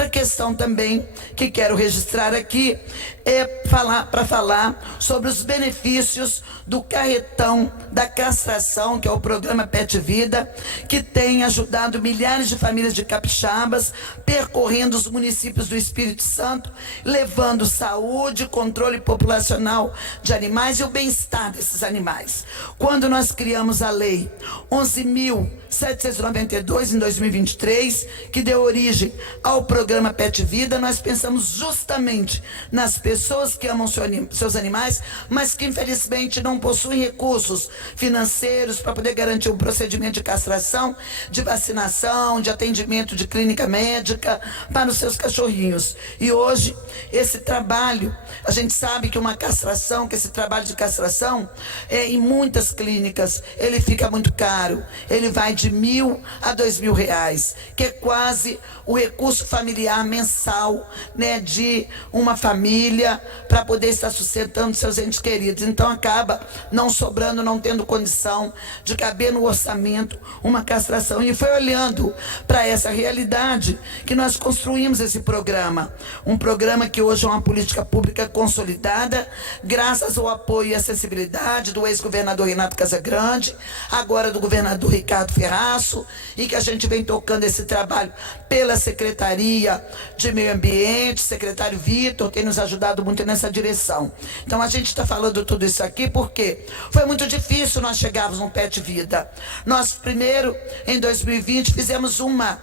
outra questão também que quero registrar aqui é para falar sobre os benefícios do carretão da castração, que é o programa Pet Vida, que tem ajudado milhares de famílias de capixabas, percorrendo os municípios do Espírito Santo, levando saúde, controle populacional de animais e o bem-estar desses animais. Quando nós criamos a lei 11.792 em 2023, que deu origem ao programa Pet Vida, nós pensamos justamente nas pessoas que amam seus animais, mas que infelizmente não possuem recursos financeiros para poder garantir um procedimento de castração, de vacinação, de atendimento de clínica médica para os seus cachorrinhos. E hoje, esse trabalho, a gente sabe que uma castração, que esse trabalho de castração, em muitas clínicas, ele fica muito caro. Ele vai de R$1.000 a R$2.000, que é quase o recurso familiar mensal, né, de uma família para poder estar sustentando seus entes queridos. Então acaba não sobrando, não tendo condição de caber no orçamento uma castração. E foi olhando para essa realidade que nós construímos esse programa. Um programa que hoje é uma política pública consolidada, graças ao apoio e acessibilidade do ex-governador Renato Casagrande, agora do governador Ricardo Ferraço, e que a gente vem tocando esse trabalho pela Secretaria de Meio Ambiente, secretário Vitor, tem nos ajudado muito nessa direção. Então a gente está falando tudo isso aqui porque foi muito difícil nós chegarmos no Pet Vida. Nós primeiro, em 2020, fizemos uma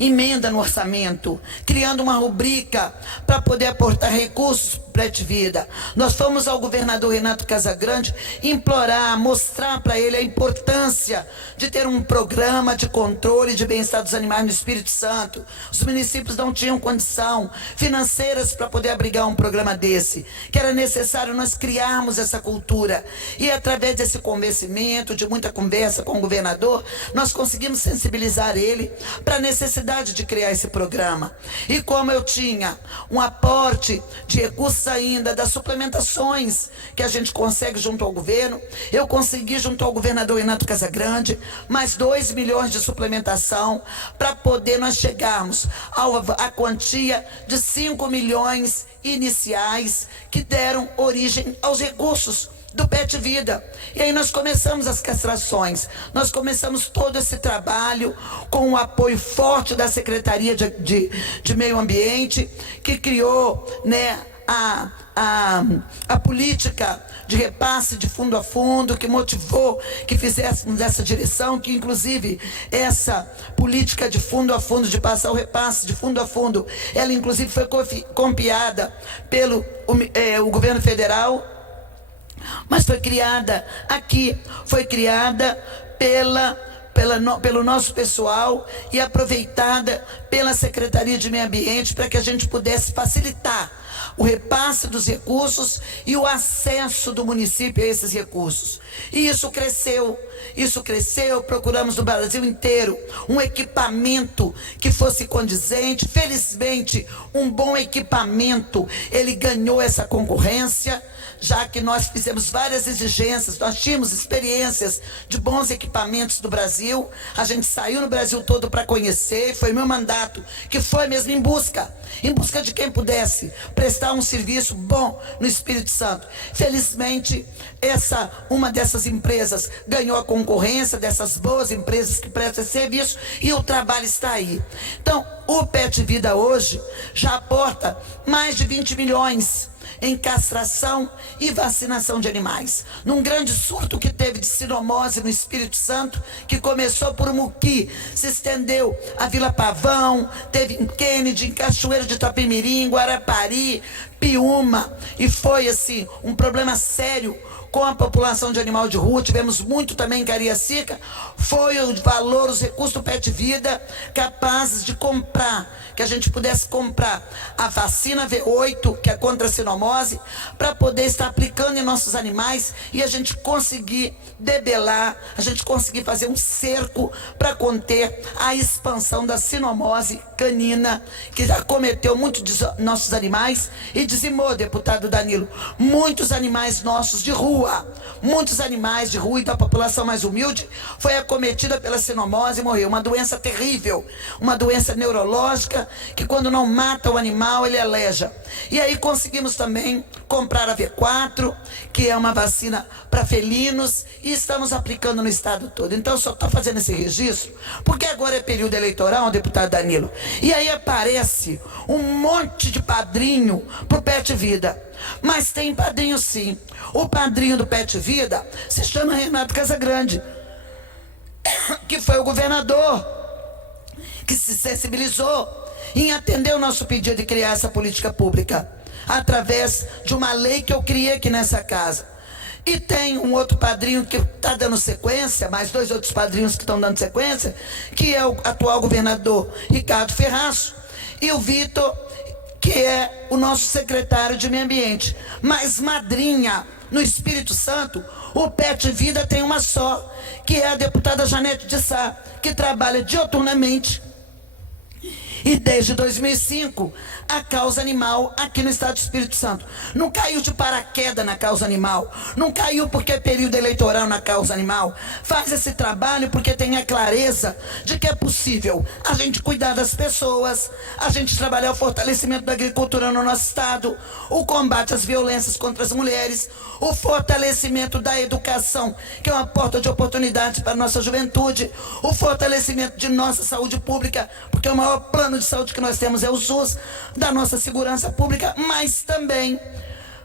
emenda no orçamento, criando uma rubrica para poder aportar recursos para Pet Vida. Nós fomos ao governador Renato Casagrande implorar, mostrar para ele a importância de ter um programa de controle de bem-estar dos animais no Espírito Santo. Os municípios não tinham condição financeiras para poder abrigar um programa desse, que era necessário nós criarmos essa cultura. E através desse convencimento, de muita conversa com o governador, nós conseguimos sensibilizar ele para a necessidade de criar esse programa. E como eu tinha um aporte de recursos ainda das suplementações que a gente consegue junto ao governo, eu consegui junto ao governador Renato Casagrande mais 2 milhões de suplementação para poder nós chegarmos à quantia de 5 milhões iniciais que deram origem aos recursos do Pet Vida. E aí nós começamos as castrações, nós começamos todo esse trabalho com o apoio forte da Secretaria de Meio Ambiente, que criou, né, a política de repasse de fundo a fundo, que motivou que fizéssemos essa direção, que inclusive essa política de fundo a fundo, de passar o repasse de fundo a fundo, ela inclusive foi copiada pelo o governo federal, mas foi criada aqui, foi criada pelo nosso pessoal e aproveitada pela Secretaria de Meio Ambiente para que a gente pudesse facilitar o repasse dos recursos e o acesso do município a esses recursos. E isso cresceu, procuramos no Brasil inteiro um equipamento que fosse condizente. Felizmente, um bom equipamento, ele ganhou essa concorrência, já que nós fizemos várias exigências, nós tínhamos experiências de bons equipamentos do Brasil, a gente saiu no Brasil todo para conhecer, foi meu mandato, que foi mesmo em busca de quem pudesse prestar um serviço bom no Espírito Santo. Felizmente, uma dessas empresas ganhou a concorrência dessas boas empresas que prestam esse serviço e o trabalho está aí. Então, o Pet Vida hoje já aporta mais de 20 milhões em castração e vacinação de animais. Num grande surto que teve de sinomose no Espírito Santo, que começou por Muqui, se estendeu a Vila Pavão, teve em Kennedy, em Cachoeiro de Itapemirim, Guarapari, Piúma, e foi assim um problema sério com a população de animal de rua. Tivemos muito também em Cariacica. Foi o valor, os recursos do Pet Vida capazes de comprar, que a gente pudesse comprar a vacina V8, que é contra a sinomose, para poder estar aplicando em nossos animais e a gente conseguir debelar, a gente conseguir fazer um cerco para conter a expansão da sinomose canina, que já acometeu muitos de nossos animais e dizimou, deputado Danilo, muitos animais nossos de rua. rua. Muitos animais de rua e da população mais humilde foi acometida pela sinomose e morreu. Uma doença terrível, uma doença neurológica que quando não mata o animal, ele aleja. E aí conseguimos também comprar a V4, que é uma vacina para felinos, e estamos aplicando no estado todo. Então eu só estou fazendo esse registro porque agora é período eleitoral, deputado Danilo, e aí aparece um monte de padrinho pro Pet Vida. Mas tem padrinho sim. O padrinho do Pet Vida se chama Renato Casagrande, que foi o governador que se sensibilizou em atender o nosso pedido de criar essa política pública através de uma lei que eu criei aqui nessa casa. E tem um outro padrinho que está dando sequência, mais 2 outros padrinhos que estão dando sequência, que é o atual governador Ricardo Ferraz e o Vitor, que é o nosso secretário de Meio Ambiente. Mas madrinha no Espírito Santo, o Pet Vida tem uma só, que é a deputada Janete de Sá, que trabalha dioturnamente. E desde 2005, a causa animal aqui no estado do Espírito Santo não caiu de paraquedas na causa animal, não caiu porque é período eleitoral na causa animal. Faz esse trabalho porque tem a clareza de que é possível a gente cuidar das pessoas, a gente trabalhar o fortalecimento da agricultura no nosso estado, o combate às violências contra as mulheres, o fortalecimento da educação, que é uma porta de oportunidades para a nossa juventude, o fortalecimento de nossa saúde pública, porque o maior plano de saúde que nós temos é o SUS, da nossa segurança pública, mas também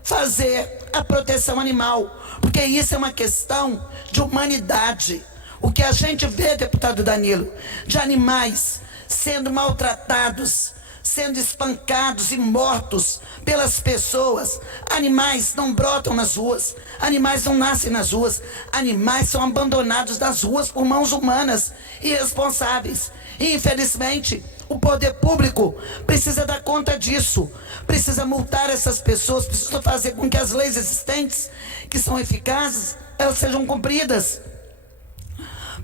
fazer a proteção animal, porque isso é uma questão de humanidade. O que a gente vê, deputado Danilo, de animais sendo maltratados, sendo espancados e mortos pelas pessoas. Animais não brotam nas ruas, animais não nascem nas ruas, animais são abandonados nas ruas por mãos humanas irresponsáveis. E infelizmente o poder público precisa dar conta disso, precisa multar essas pessoas, precisa fazer com que as leis existentes, que são eficazes, elas sejam cumpridas,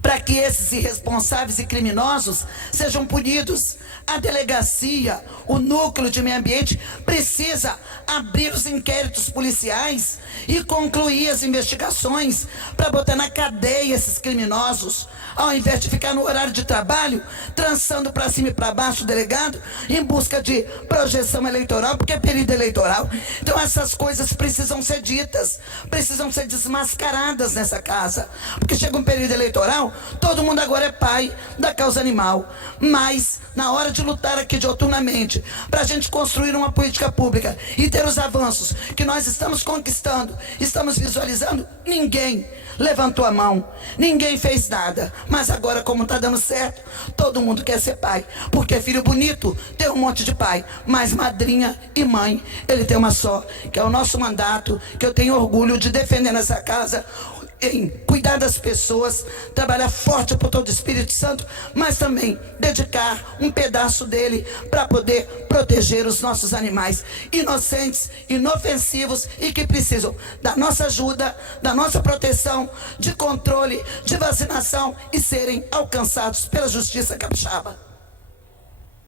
para que esses irresponsáveis e criminosos sejam punidos. A delegacia, o núcleo de meio ambiente precisa abrir os inquéritos policiais e concluir as investigações para botar na cadeia esses criminosos, ao invés de ficar no horário de trabalho trançando para cima e para baixo o delegado em busca de projeção eleitoral, porque é período eleitoral. Então essas coisas precisam ser ditas, precisam ser desmascaradas nessa casa, porque chega um período eleitoral, todo mundo agora é pai da causa animal, mas na hora de lutar aqui dioturnamente para a gente construir uma política pública e ter os avanços que nós estamos conquistando, estamos visualizando, ninguém levantou a mão, ninguém fez nada. Mas agora, como está dando certo, todo mundo quer ser pai, porque filho bonito tem um monte de pai, mas madrinha e mãe ele tem uma só, que é o nosso mandato, que eu tenho orgulho de defender nessa casa, em cuidar das pessoas, trabalhar forte por todo o Espírito Santo, mas também dedicar um pedaço dele para poder proteger os nossos animais inocentes, inofensivos e que precisam da nossa ajuda, da nossa proteção, de controle, de vacinação e serem alcançados pela justiça capixaba.